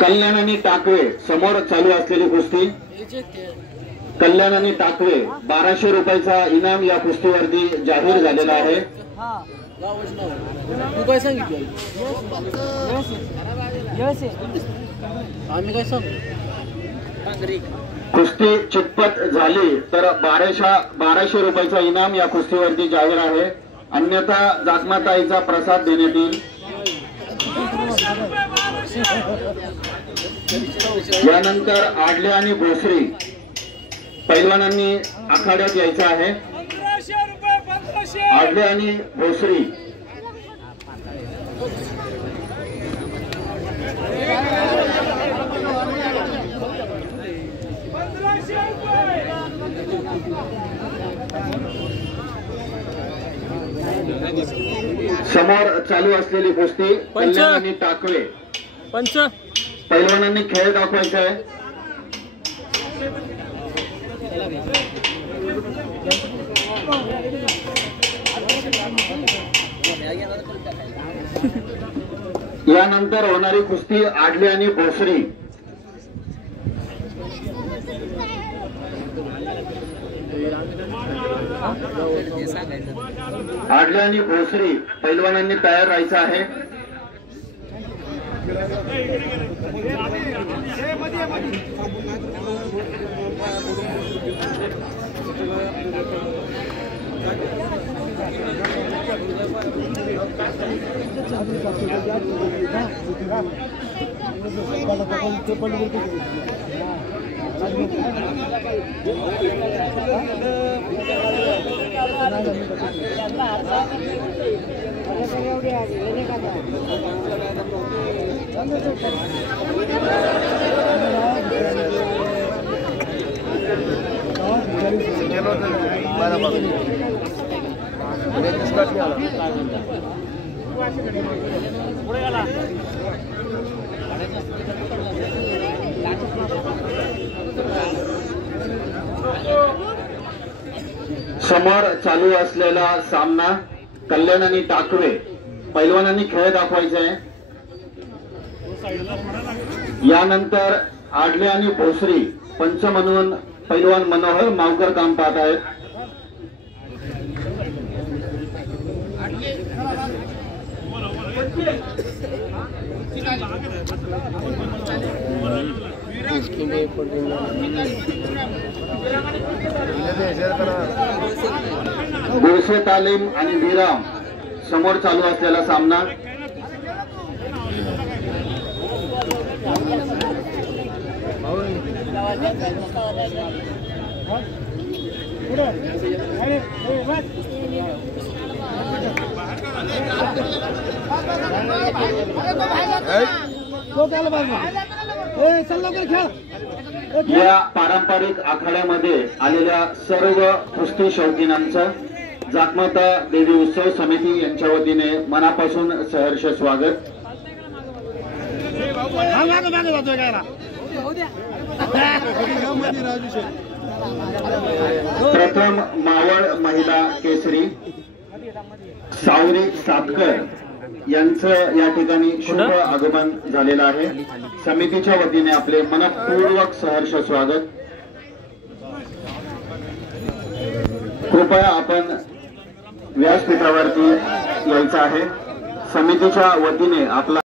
कल्याण आणि टाकवे समोर चालू असलेली कुस्ती। कल्याण आणि टाकवे 1200 रुपयाचा इनाम या कुस्तीवरती जाहीर झालेला आहे। तू काय सांगितलं? आम्ही काय सांगू? कुस्ती चितपट झाली तर 1200 रुपयाचा इनाम या कुस्तीवरती जाहीर आहे, अन्यथा जागमाताईचा प्रसाद देण्यात येईल। यानंतर आडले आणि भोसरी पैलवानांनी आखाड्यात यायचं आहे। आडले आणि भोसरी समोर चालू असलेली कुस्ती कल्याण आणि टाकवे पंच पैलवानांनी खेळ दाखवायचा आहे। यानंतर होणारी कुस्ती आडले आणि भोसरी। आडले आणि भोसरी पैलवानांनी तयार राहायचं आहे। समोर चालू असलेला सामना कल्याण आणि टाकवे पैलवानांनी खेळ दाखवायचा आहे। यानंतर आडले आणि भोसरी पंच म्हणून पैलवान मनोहर मावकर काम पाहत आहेत। बोरसे तालीम आणि विराम समोर चालू असलेला सामना। या पारंपरिक आखाड्यामध्ये आलेल्या सर्व कुस्ती शौकीनांचं जागमाता देवी उत्सव समिती यांच्या वतीने मनापासून सहर्ष स्वागत। प्रथम मावळ महिला केसरी सावरी सातकर यांचं या ठिकाणी शुभ आगमन झालेलं आहे। समितीच्या वतीने आपले मनपूर्वक सहर्ष स्वागत। कृपया आपण व्यासपीठावरती यायचं आहे। समितीच्या वतीने आपला